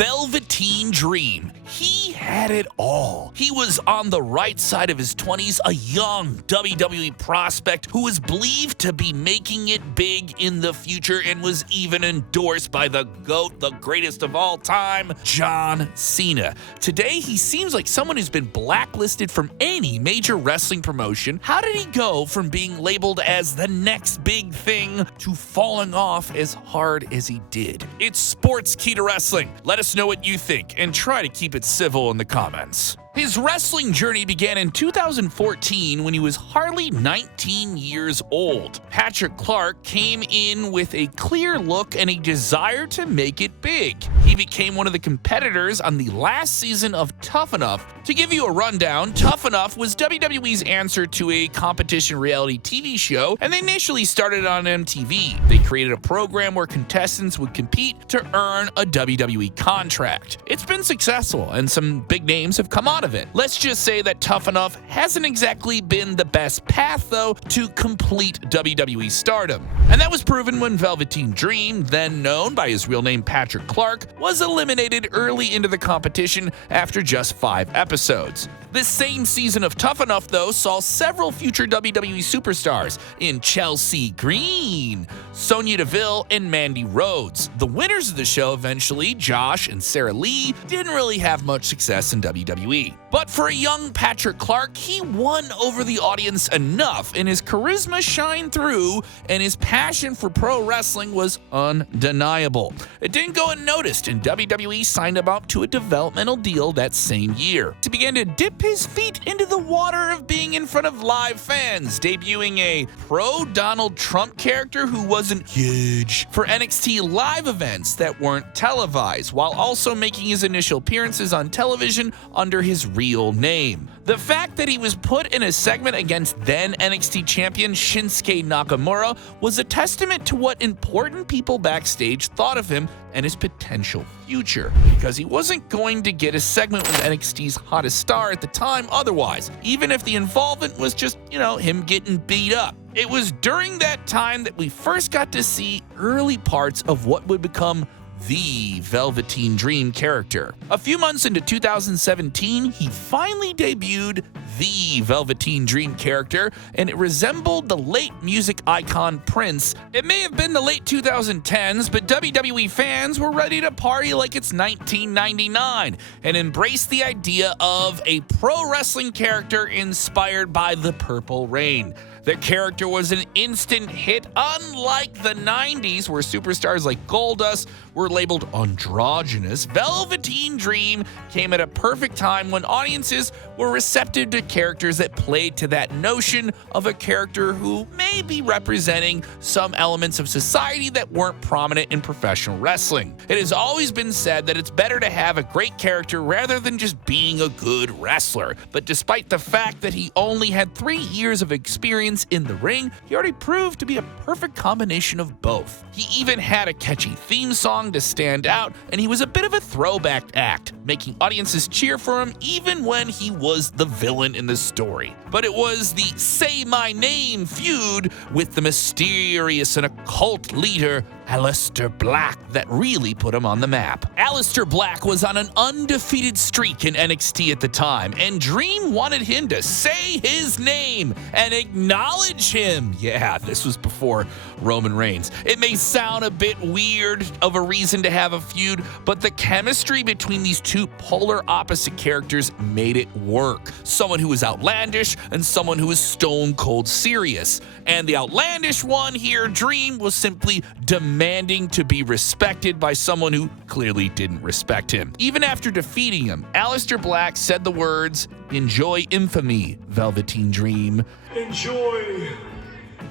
Velveteen Dream. He had it all. He was on the right side of his 20s, a young WWE prospect who was believed to be making it big in the future and was even endorsed by the GOAT, the greatest of all time, John Cena. Today, he seems like someone who's been blacklisted from any major wrestling promotion. How did he go from being labeled as the next big thing to falling off as hard as he did? It's Sportskeeda Wrestling. Let us know what you think and try to keep it civil in the comments. His wrestling journey began in 2014 when he was hardly 19 years old. Patrick Clark came in with a clear look and a desire to make it big. He became one of the competitors on the last season of Tough Enough. To give you a rundown, Tough Enough was WWE's answer to a competition reality TV show, and they initially started on MTV. They created a program where contestants would compete to earn a WWE contract. It's been successful, and some big names have come out of it. Let's just say that Tough Enough hasn't exactly been the best path, though, to complete WWE stardom. And that was proven when Velveteen Dream, then known by his real name Patrick Clark, was eliminated early into the competition after just 5 episodes. This same season of Tough Enough, though, saw several future WWE superstars in Chelsea Green, Sonya Deville, and Mandy Rhodes. The winners of the show eventually, Josh and Sarah Lee, didn't really have much success in WWE. But for a young Patrick Clark, he won over the audience enough, and his charisma shined through, and his passion for pro wrestling was undeniable. It didn't go unnoticed, and WWE signed him up to a developmental deal that same year to begin to dip his feet into the water of being in front of live fans, debuting a pro-Donald Trump character who wasn't huge for NXT live events that weren't televised, while also making his initial appearances on television under his real name. The fact that he was put in a segment against then NXT champion Shinsuke Nakamura was a testament to what important people backstage thought of him and his potential future, because he wasn't going to get a segment with NXT's hottest star at the time otherwise, even if the involvement was just, him getting beat up. It was during that time that we first got to see early parts of what would become the Velveteen Dream character. A few months into 2017, he finally debuted the Velveteen Dream character, and it resembled the late music icon Prince. It may have been the late 2010s, but WWE fans were ready to party like it's 1999 and embrace the idea of a pro wrestling character inspired by the Purple Rain. The character was an instant hit, unlike the 90s where superstars like Goldust were labeled androgynous. Velveteen Dream came at a perfect time when audiences were receptive to characters that played to that notion of a character who may be representing some elements of society that weren't prominent in professional wrestling. It has always been said that it's better to have a great character rather than just being a good wrestler. But despite the fact that he only had 3 years of experience in the ring, he already proved to be a perfect combination of both. He even had a catchy theme song to stand out, and he was a bit of a throwback act, making audiences cheer for him even when he was the villain in the story. But it was the Say My Name feud with the mysterious and occult leader Aleister Black that really put him on the map. Aleister Black was on an undefeated streak in NXT at the time, and Dream wanted him to say his name and acknowledge him. Yeah, this was before Roman Reigns. It may sound a bit weird of a reason to have a feud, but the chemistry between these two polar opposite characters made it work. Someone who was outlandish and someone who was stone cold serious. And the outlandish one here, Dream, was simply demanding to be respected by someone who clearly didn't respect him. Even after defeating him, Aleister Black said the words, "Enjoy infamy, Velveteen Dream." Enjoy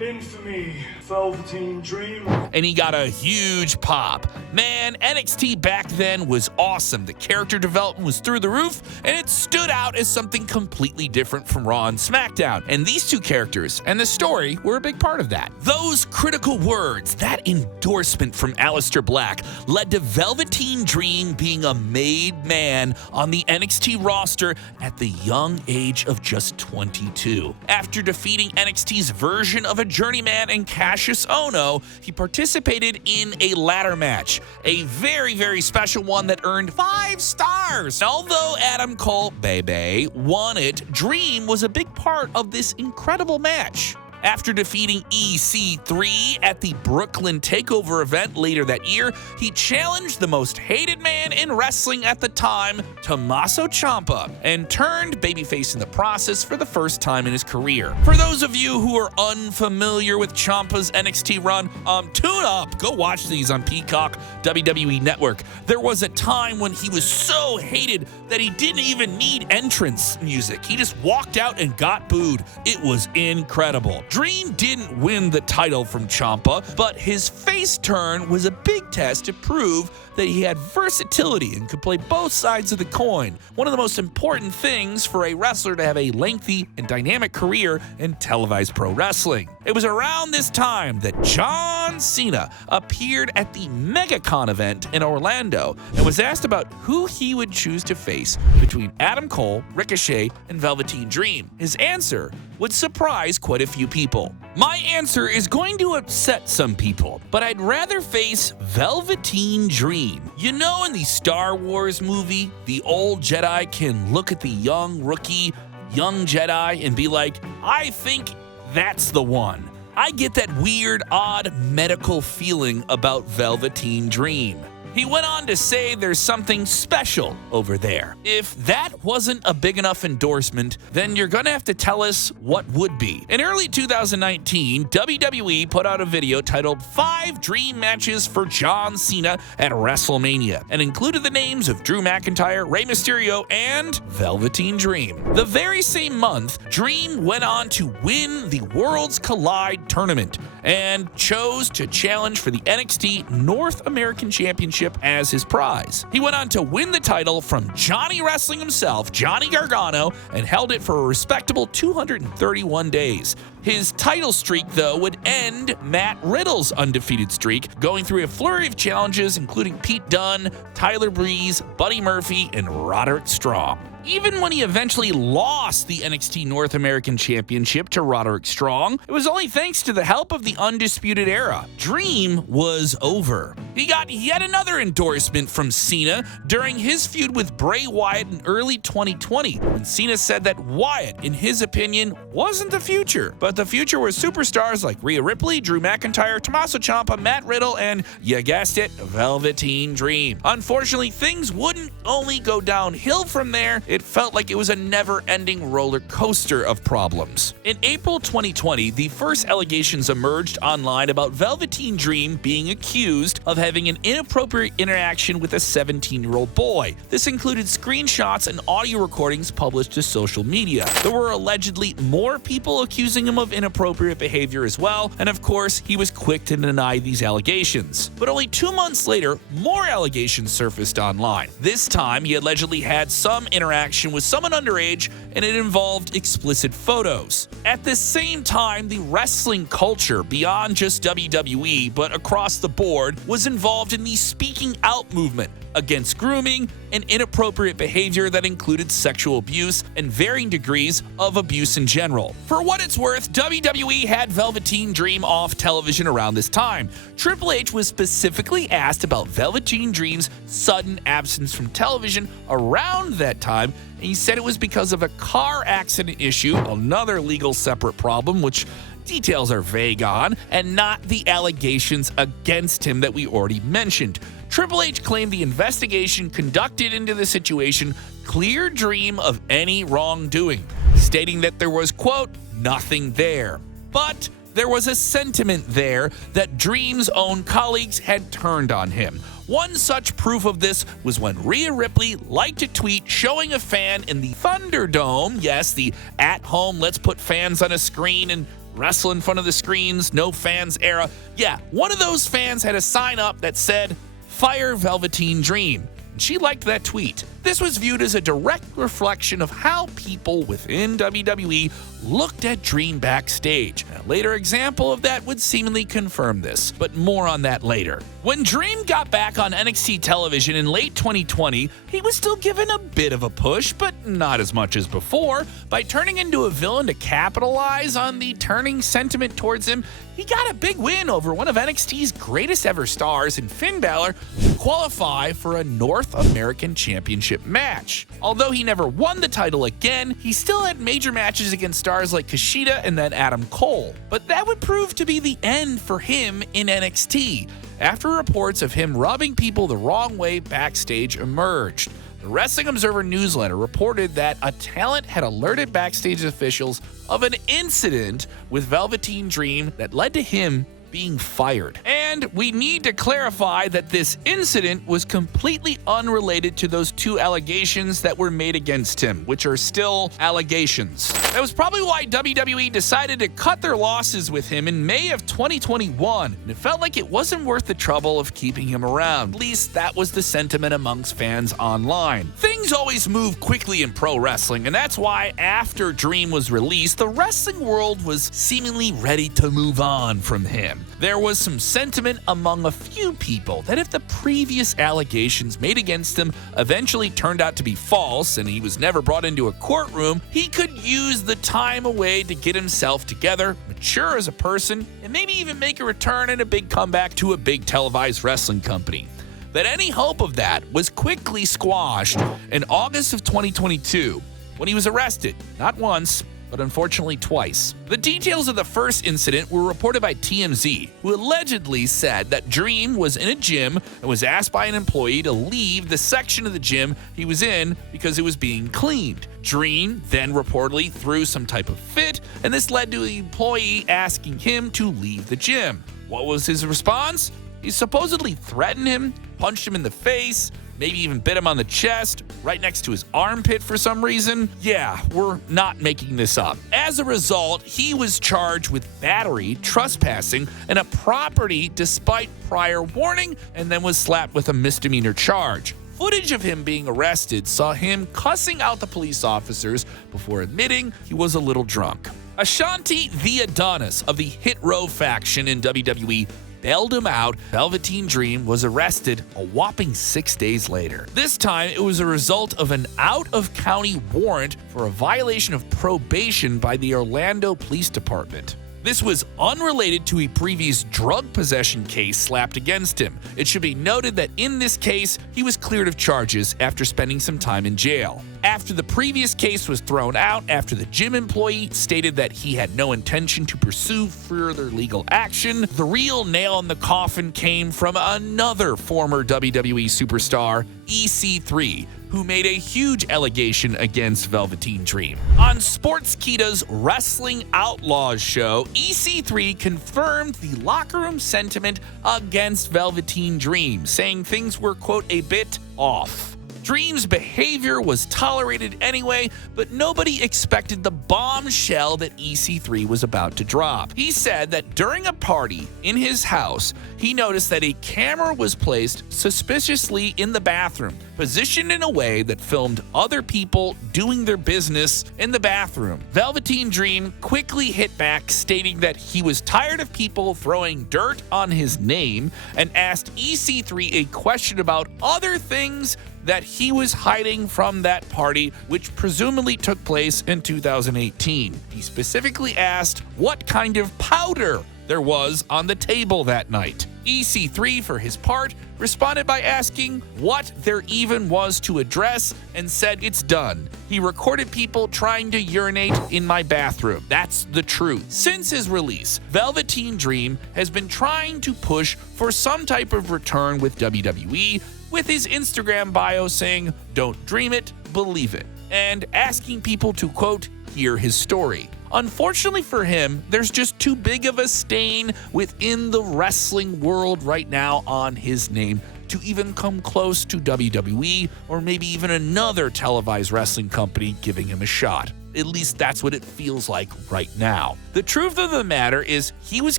infamy, Velveteen Dream. And he got a huge pop. Man, NXT back then was awesome. The character development was through the roof, and it stood out as something completely different from Raw and SmackDown. And these two characters and the story were a big part of that. Those critical words, that endorsement from Aleister Black, led to Velveteen Dream being a made man on the NXT roster at the young age of just 22. After defeating NXT's version of a journeyman and Cassius Ohno, he participated in a ladder match, a very, very special one that earned 5 stars. Although Adam Cole Bebe won it, Dream was a big part of this incredible match. After defeating EC3 at the Brooklyn TakeOver event later that year, he challenged the most hated man in wrestling at the time, Tommaso Ciampa, and turned babyface in the process for the first time in his career. For those of you who are unfamiliar with Ciampa's NXT run, tune up. Go watch these on Peacock WWE Network. There was a time when he was so hated that he didn't even need entrance music. He just walked out and got booed. It was incredible. Dream didn't win the title from Ciampa, but his face turn was a big test to prove that he had versatility and could play both sides of the coin. One of the most important things for a wrestler to have a lengthy and dynamic career in televised pro wrestling. It was around this time that John Cena appeared at the MegaCon event in Orlando and was asked about who he would choose to face between Adam Cole, Ricochet, and Velveteen Dream. His answer would surprise quite a few people. My answer is going to upset some people, but I'd rather face Velveteen Dream. You know, in the Star Wars movie, the old Jedi can look at the young rookie, young Jedi, and be like, I think that's the one. I get that weird, odd medical feeling about Velveteen Dream. He went on to say there's something special over there. If that wasn't a big enough endorsement, then you're gonna have to tell us what would be. In early 2019, WWE put out a video titled 5 Dream Matches for John Cena at WrestleMania and included the names of Drew McIntyre, Rey Mysterio, and Velveteen Dream. The very same month, Dream went on to win the Worlds Collide tournament and chose to challenge for the NXT North American Championship as his prize. He went on to win the title from Johnny Wrestling himself, Johnny Gargano, and held it for a respectable 231 days. His title streak, though, would end Matt Riddle's undefeated streak, going through a flurry of challenges including Pete Dunne, Tyler Breeze, Buddy Murphy, and Roderick Strong. Even when he eventually lost the NXT North American Championship to Roderick Strong, it was only thanks to the help of the Undisputed Era. Dream was over. He got yet another endorsement from Cena during his feud with Bray Wyatt in early 2020, when Cena said that Wyatt, in his opinion, wasn't the future, but the future was superstars like Rhea Ripley, Drew McIntyre, Tommaso Ciampa, Matt Riddle, and, you guessed it, Velveteen Dream. Unfortunately, things wouldn't only go downhill from there. It felt like it was a never-ending roller coaster of problems. In April 2020, the first allegations emerged online about Velveteen Dream being accused of having an inappropriate interaction with a 17-year-old boy. This included screenshots and audio recordings published to social media. There were allegedly more people accusing him of inappropriate behavior as well, and of course, he was quick to deny these allegations. But only 2 months later, more allegations surfaced online. This time, he allegedly had some interaction with someone underage, and it involved explicit photos. At the same time, the wrestling culture, beyond just WWE, but across the board, was involved in the speaking out movement against grooming and inappropriate behavior that included sexual abuse and varying degrees of abuse in general. For what it's worth, WWE had Velveteen Dream off television around this time. Triple H was specifically asked about Velveteen Dream's sudden absence from television around that time, and he said it was because of a car accident issue, another legal separate problem, which details are vague on, and not the allegations against him that we already mentioned. Triple H claimed the investigation conducted into the situation cleared Dream of any wrongdoing, stating that there was, quote, nothing there. But there was a sentiment there that Dream's own colleagues had turned on him. One such proof of this was when Rhea Ripley liked a tweet showing a fan in the Thunderdome, yes, the at-home let's put fans on a screen and wrestle in front of the screens, no fans era. Yeah, one of those fans had a sign up that said, Fire Velveteen Dream. and she liked that tweet. This was viewed as a direct reflection of how people within WWE looked at Dream backstage. A later example of that would seemingly confirm this, but more on that later. When Dream got back on NXT television in late 2020, he was still given a bit of a push, but not as much as before. By turning into a villain to capitalize on the turning sentiment towards him, he got a big win over one of NXT's greatest ever stars in Finn Balor to qualify for a North American Championship match. Although he never won the title again, he still had major matches against stars like Kushida and then Adam Cole. But that would prove to be the end for him in NXT, after reports of him rubbing people the wrong way backstage emerged. The Wrestling Observer newsletter reported that a talent had alerted backstage officials of an incident with Velveteen Dream that led to him being fired. And we need to clarify that this incident was completely unrelated to those two allegations that were made against him, which are still allegations. That was probably why WWE decided to cut their losses with him in May of 2021, and it felt like it wasn't worth the trouble of keeping him around. At least that was the sentiment amongst fans online. Things always move quickly in pro wrestling, and that's why after Dream was released, the wrestling world was seemingly ready to move on from him. There was some sentiment among a few people that if the previous allegations made against him eventually turned out to be false and he was never brought into a courtroom, he could use the time away to get himself together, mature as a person, and maybe even make a return and a big comeback to a big televised wrestling company. That any hope of that was quickly squashed in August of 2022 when he was arrested, not once, but unfortunately twice. The details of the first incident were reported by TMZ, who allegedly said that Dream was in a gym and was asked by an employee to leave the section of the gym he was in because it was being cleaned. Dream then reportedly threw some type of fit, and this led to the employee asking him to leave the gym. What was his response? He supposedly threatened him, punched him in the face, maybe even bit him on the chest, right next to his armpit for some reason. Yeah, we're not making this up. As a result, he was charged with battery, trespassing, and a property despite prior warning, and then was slapped with a misdemeanor charge. Footage of him being arrested saw him cussing out the police officers before admitting he was a little drunk. Ashanti the Adonis of the Hit Row faction in WWE bailed him out. Velveteen Dream was arrested a whopping 6 days later. This time, it was a result of an out-of-county warrant for a violation of probation by the Orlando Police Department. This was unrelated to a previous drug possession case slapped against him. It should be noted that in this case, he was cleared of charges after spending some time in jail. After the previous case was thrown out after the gym employee stated that he had no intention to pursue further legal action, the real nail in the coffin came from another former WWE superstar, EC3, who made a huge allegation against Velveteen Dream. On Sportskeeda's Wrestling Outlaws show, EC3 confirmed the locker room sentiment against Velveteen Dream, saying things were, quote, a bit off. Dream's behavior was tolerated anyway, but nobody expected the bombshell that EC3 was about to drop. He said that during a party in his house, he noticed that a camera was placed suspiciously in the bathroom, positioned in a way that filmed other people doing their business in the bathroom. Velveteen Dream quickly hit back, stating that he was tired of people throwing dirt on his name and asked EC3 a question about other things that he was hiding from that party, which presumably took place in 2018. He specifically asked what kind of powder there was on the table that night. EC3, for his part, responded by asking what there even was to address and said it's done. He recorded people trying to urinate in my bathroom. That's the truth. Since his release, Velveteen Dream has been trying to push for some type of return with WWE, with his Instagram bio saying, "Don't dream it, believe it," and asking people to, quote, hear his story. Unfortunately for him, there's just too big of a stain within the wrestling world right now on his name to even come close to WWE or maybe even another televised wrestling company giving him a shot. At least that's what it feels like right now. The truth of the matter is he was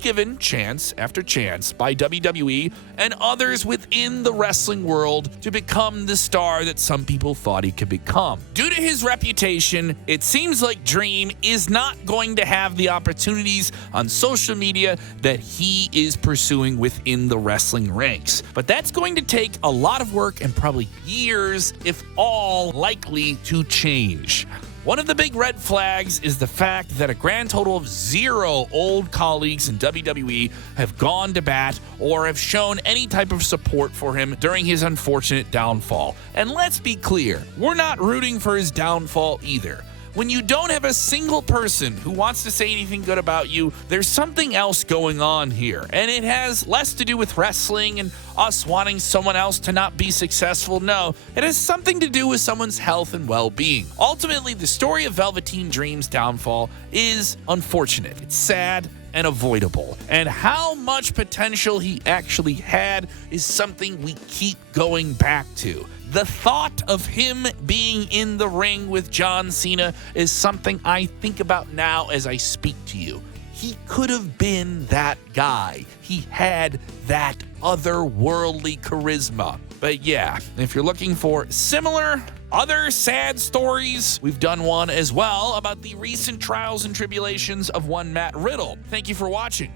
given chance after chance by WWE and others within the wrestling world to become the star that some people thought he could become. Due to his reputation, it seems like Dream is not going to have the opportunities on social media that he is pursuing within the wrestling ranks. But that's going to take a lot of work and probably years, if all, likely to change. One of the big red flags is the fact that a grand total of 0 old colleagues in WWE have gone to bat or have shown any type of support for him during his unfortunate downfall. And let's be clear, we're not rooting for his downfall either. When you don't have a single person who wants to say anything good about you, there's something else going on here. And it has less to do with wrestling and us wanting someone else to not be successful. No, it has something to do with someone's health and well-being. Ultimately, the story of Velveteen Dream's downfall is unfortunate. It's sad and avoidable. And how much potential he actually had is something we keep going back to. The thought of him being in the ring with John Cena is something I think about now as I speak to you. He could have been that guy. He had that otherworldly charisma. But yeah, if you're looking for similar other sad stories, we've done one as well about the recent trials and tribulations of one Matt Riddle. Thank you for watching.